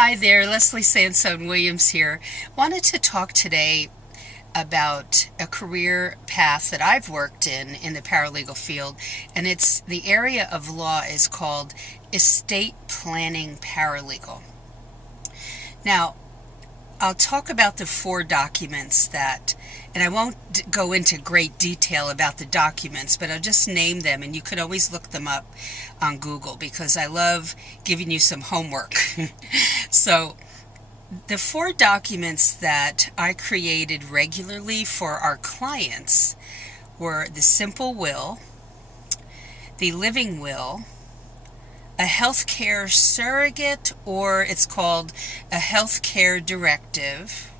Hi there, Leslie Sansone Williams here. Wanted to talk today about a career path that I've worked in the paralegal field, and it's the area of law is called estate planning paralegal. Now, I'll talk about the four documents and I won't go into great detail about the documents, but I'll just name them, and you can always look them up on Google because I love giving you some homework. So, the four documents that I created regularly for our clients were the simple will, the living will, a healthcare surrogate, or it's called a healthcare directive,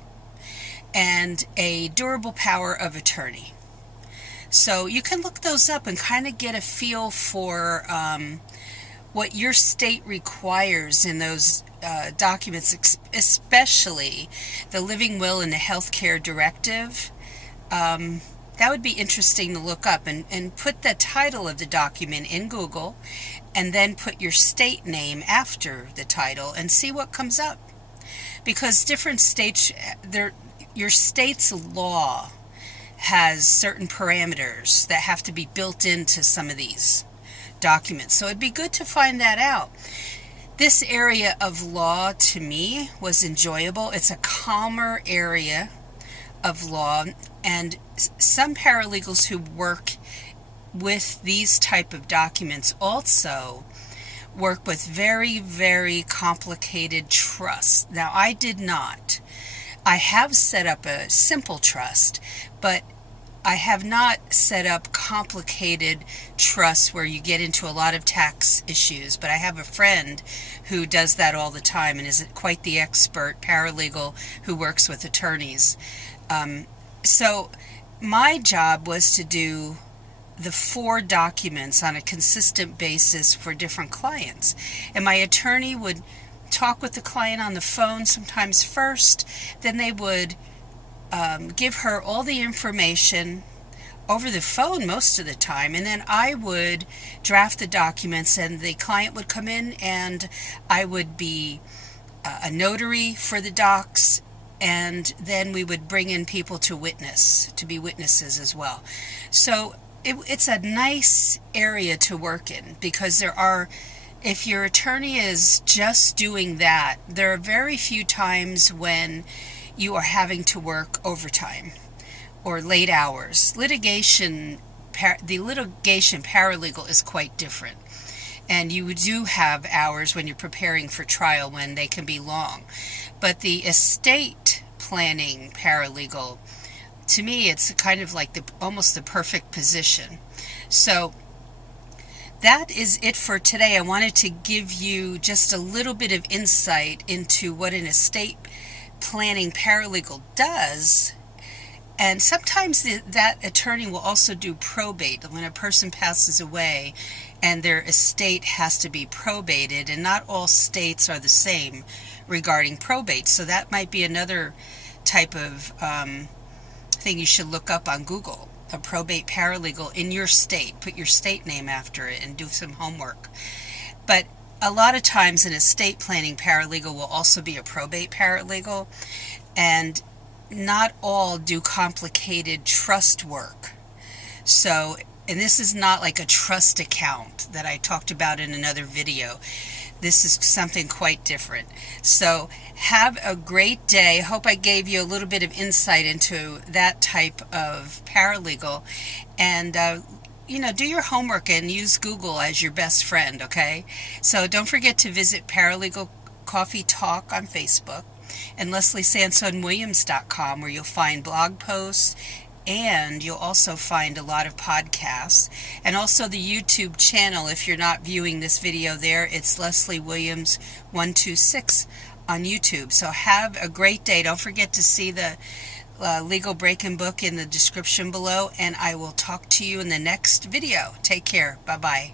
and a durable power of attorney. So you can look those up and kind of get a feel for what your state requires in those documents, especially the living will and the healthcare directive. That would be interesting to look up and put the title of the document in Google and then put your state name after the title and see what comes up. Because different states, your state's law has certain parameters that have to be built into some of these documents. So it'd be good to find that out. This area of law to me was enjoyable. It's a calmer area of law, and some paralegals who work with these type of documents also work with very, very complicated trusts. Now, I did not. I have set up a simple trust, but I have not set up complicated trusts where you get into a lot of tax issues. But I have a friend who does that all the time and is quite the expert paralegal who works with attorneys. So my job was to do the four documents on a consistent basis for different clients. And my attorney would talk with the client on the phone sometimes first, then they would give her all the information over the phone most of the time, and then I would draft the documents, and the client would come in, and I would be a notary for the docs, and then we would bring in people to be witnesses as well. So it's a nice area to work in because if your attorney is just doing that, there are very few times when you are having to work overtime or late hours. The litigation paralegal is quite different. And you do have hours when you're preparing for trial when they can be long. But the estate planning paralegal, to me, it's kind of like almost the perfect position. So that is it for today. I wanted to give you just a little bit of insight into what an estate planning paralegal does. And sometimes that attorney will also do probate when a person passes away and their estate has to be probated, and not all states are the same regarding probate. So that might be another type of thing you should look up on Google, a probate paralegal in your state. Put your state name after it and do some homework. But a lot of times an estate planning paralegal will also be a probate paralegal, and not all do complicated trust work. So, and this is not like a trust account that I talked about in another video. This is something quite different. So have a great day. Hope I gave you a little bit of insight into that type of paralegal. And, do your homework and use Google as your best friend, okay? So don't forget to visit Paralegal Coffee Talk on Facebook and LeslieSansonWilliams.com, where you'll find blog posts, and you'll also find a lot of podcasts, and also the YouTube channel. If you're not viewing this video there, it's Leslie Williams 126 on YouTube. So have a great day. Don't forget to see the legal break-in book in the description below, and I will talk to you in the next video. Take care. Bye-bye.